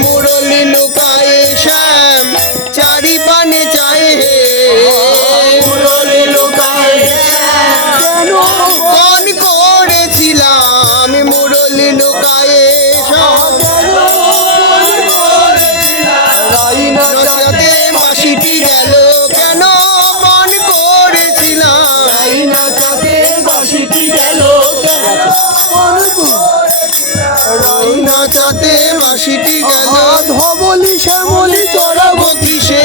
মুরলি লুকায় শ্যাম চারি পানে চায় হে মুরলি লুকায় কোন করেছিলাম মুরলি লুকায় রাইনাতে বাঁশিটি গেল কেন মন করেছিলাম রাইনাতে বাঁশিটি গেল নাচাতে বাঁশিটি গেল ধবলি শ্যামলি চড়াবো কিসে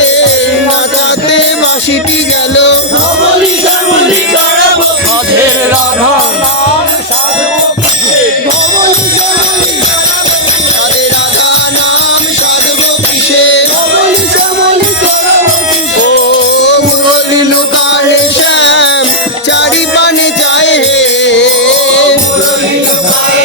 নাচাতে বাঁশিটি গেল ধবলি শ্যামলি চড়াবো সাধের রাধা নাম সাধবো কিসে ধবলি শ্যামলি সাধের রাধা নাম সাধবো কিসে ধবলি শ্যামলি চড়াবো কিসে ও মুরলি লুকায় শ্যাম চারি পানে যায় হে মুরলি লুকায়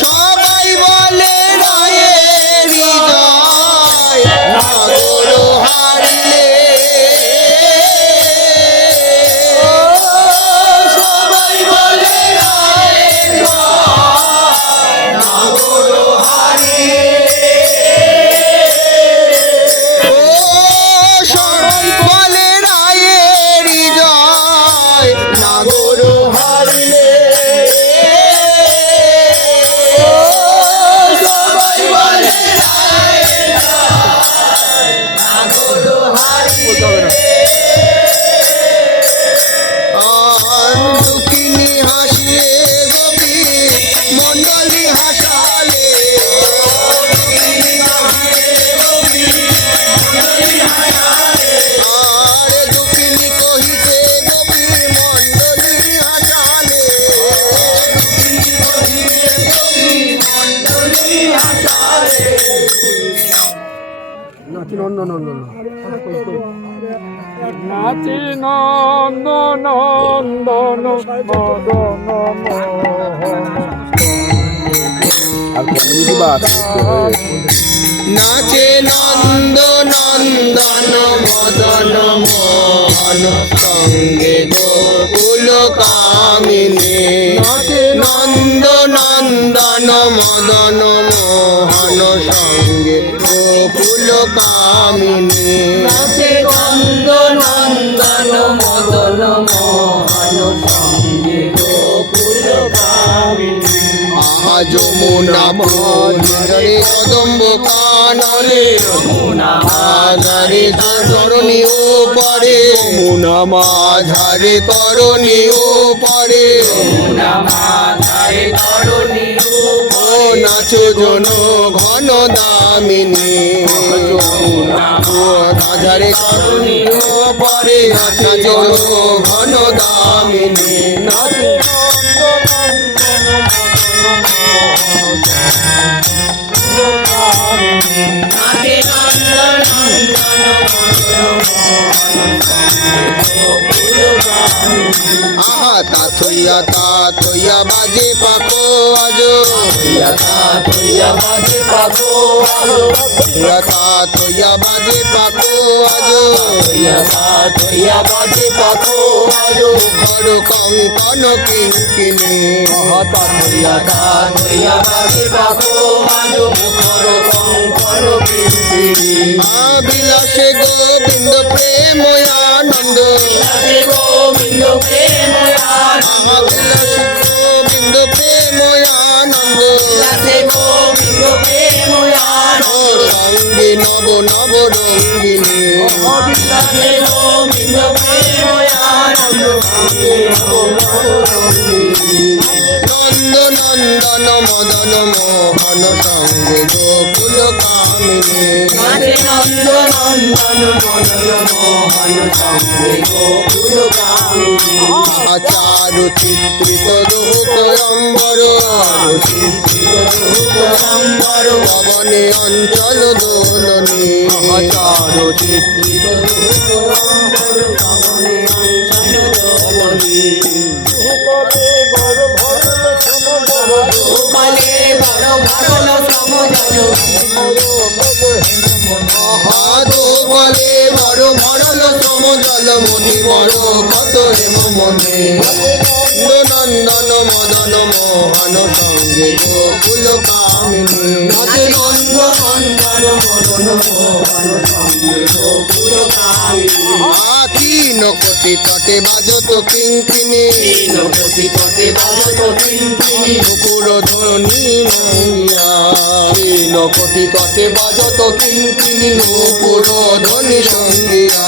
সবাই বলে রায়ের হৃদয় নাগর হারিলে সবাই বলে রায়ের হৃদয় নাগর হারিলে ও সবাই বলে রায়ের হৃদয় নাগর হারিলে দুঃখিনী হাসিয়ে গোপী মন্ডলী হাসালে আরে দুঃখিনী কহিতে গোপী মন্ডলী হাসালে নাচি নন্দন নন্দন মদন নাচে নন্দ নন্দন মদন মোহন সঙ্গে গোকুল কামিনী নাচে নন্দ নন্দন মদন মোহন সঙ্গে গোকুল কামিনী নাচে নন্দ নন্দন মদন মোহন সঙ্গে গোকুল কামিনী আহা যমুনা মাঝারে কদম্ব কাননে যমুনা মাঝারে তরণী ওপারে যমুনা মাঝারে তরণী ওপারে যমুনা মাঝারে তরণী ও নাচো জন ঘন দামিনী যমুনা মাঝারে তরণী ওপারে নাচো জন ঘন দামিনী নাচো আহা তা থইয়া বাজে পাকো আজো তা থইয়া বাজে পাকো আজো তা থইয়া বাজে পাকো আজো তা থইয়া বাজে পাকো আজো মুখর কঙ্কন কিঙ্কিনি তা থইয়া বাজে পাকো আজো মুখর কঙ্কন কিঙ্কিনি বিলাসে গোবিন্দ প্রেম আনন্দ বিলাসে গোবিন্দ প্রেম আনন্দ বিলাসে গোবিন্দ প্রেম আনন্দ বিলাসে গোবিন্দ প্রেম আনন্দ সঙ্গে নব নব রঙ্গিনী বিলাসে গোবিন্দ প্রেম আনন্দ সঙ্গে নব নব রঙ্গিনী নন্দ নন্দন মদন মোহন সঙ্গে গোকুল কামিনী নাচে নন্দ নন্দন মদন মোহন সঙ্গে গোকুল কামিনী চারু চিত্রিত রূপ অম্বর পবনে অঞ্চল দোলনী চারু চিত্রিত রূপ অম্বর পবনে অঞ্চল দোলনী গোপালে বড় ভরল সমজল গোপালে বড় ভরল সমজল মতি বড় কত হেম মনে নন্দন মদন মোহন সঙ্গে গোকুল কামিনী নাচে নন্দ নন্দন মদন মোহন সঙ্গে গোকুল কামিনী তিন কোটি তটে বাজত কিঙ্কিনি তিন কোটি তটে বাজত কিঙ্কিনি নুপুর ধ্বনি মঙ্গিয়া তিন কোটি তটে বাজত কিঙ্কিনি নুপুর ধ্বনি সঙ্গিয়া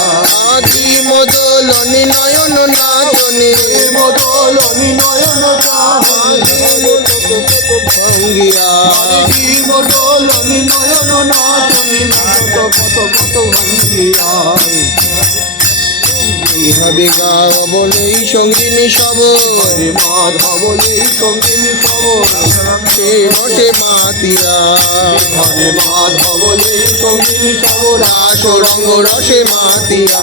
আদি মদলনি নয়ন নাচনি মদলনি নয়ন সঙ্গিয়া আদি মদলনি নয়ন নাচনি কত কত কত ভাঙ্গিয়া ইহাবে গাও বলেই সঙ্গিনী সব মাধব এই সঙ্গিনী সব সে বসে মাতিয়া মাধব এই সঙ্গিনী সব রাস রঙ্গ রসে মাতিয়া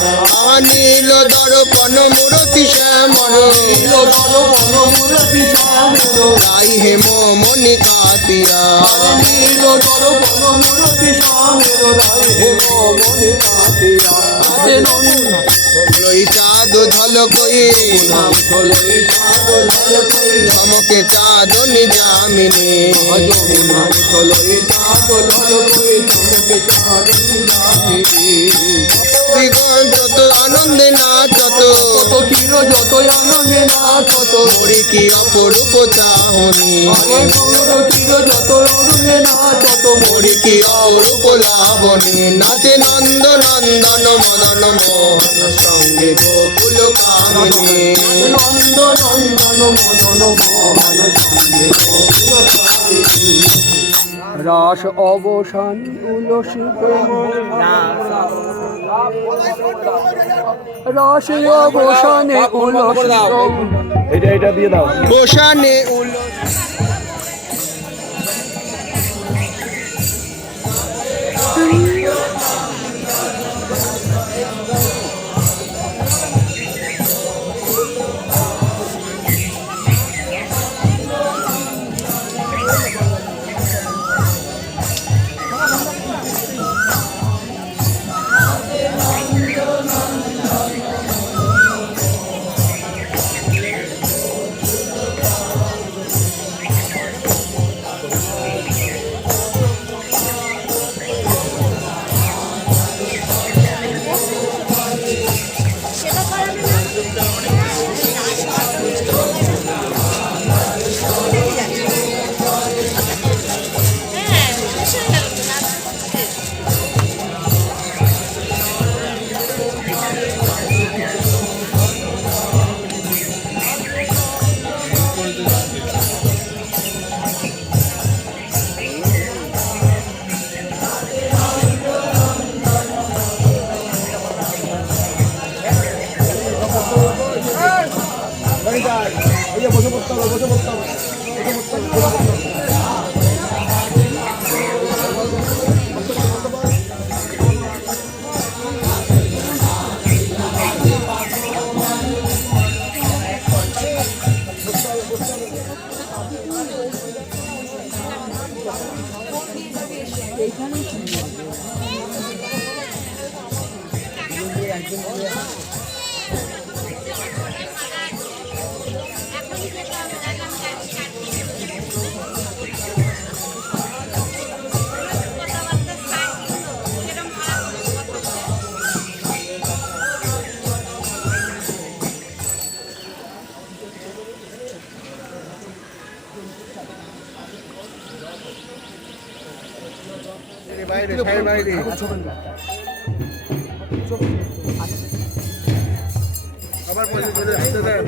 নীল দর্পণ মূরতি শ্যামর নীল দর্পণ মূরতি শ্যামর রাই হেম মণি কাতিয়া নীল দর্পণ মূরতি শ্যামর রাই হেম মণি কাতিয়া আছে নন্দ লই চাঁদ ঝলকই নাম চলই চাঁদ ঝলকই চমকে চাঁদনি যামিনী যমুনা চলই চাঁদ ঝলকই চমকে চাঁদনি যামিনী দিগন্ত যত আনন্দে নাচত কত ক্ষীর যতই আনন্দে নাচত মরি কি অপরূপ চাহনি আরে গৌর ক্ষীর যত আনন্দে নাচত মরি কি অপরূপ লাবণী নাচে নন্দ নন্দন মদন মোহন সঙ্গে গোকুল কামিনী নন্দ নন্দন মদন মোহন সঙ্গে গোকুল কামিনী রাস অবসান উলসিত রাসে অবসানে উলসিত এটা দিয়ে দাও গোসানে বসে পড়তে হবে বসে পড়তে হবে বাইরে বাইরে আবার আসতে দেন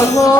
জন্ম